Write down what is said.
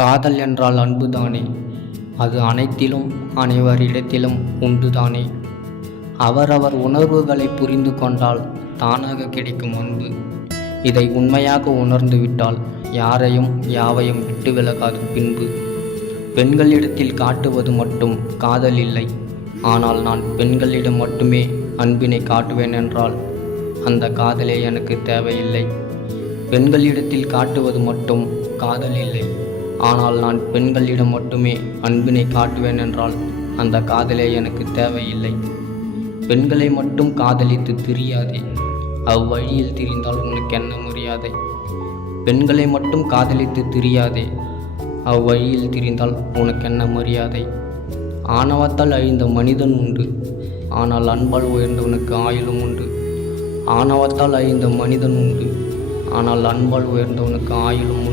காதல் என்றால் அன்புதானே. அது அனைத்திலும் அனைவரிடத்திலும் உண்டுதானே. அவரவர் உணர்வுகளை புரிந்து கொண்டால் தானாக கிடைக்கும் அன்பு. இதை உண்மையாக உணர்ந்து விட்டால் யாரையும் யாவையும் விட்டு விலகாது பின்பு. பெண்களிடத்தில் காட்டுவது மட்டும் காதல் இல்லை. ஆனால் நான் பெண்களிடம் மட்டுமே அன்பினை காட்டுவேன் என்றால் அந்த காதலே எனக்கு தேவையில்லை. பெண்களிடத்தில் காட்டுவது மட்டும் காதல் இல்லை. ஆனால் நான் பெண்களிடம் மட்டுமே அன்பினை காட்டுவேன் என்றால் அந்த காதலே எனக்கு தேவையில்லை. பெண்களை மட்டும் காதலித்து திரியாதே. அவ்வழியில் திரிந்தால் உனக்கு என்ன மரியாதை? பெண்களை மட்டும் காதலித்து திரியாதே. அவ்வழியில் திரிந்தால் உனக்கு என்ன மரியாதை? ஆணவத்தால் அழிந்த மனிதன் உண்டு. ஆனால் அன்பால் உயர்ந்தவனுக்கு ஆயுளும் உண்டு. ஆணவத்தால் அழிந்த மனிதன் உண்டு. ஆனால் அன்பால் உயர்ந்தவனுக்கு ஆயுளும்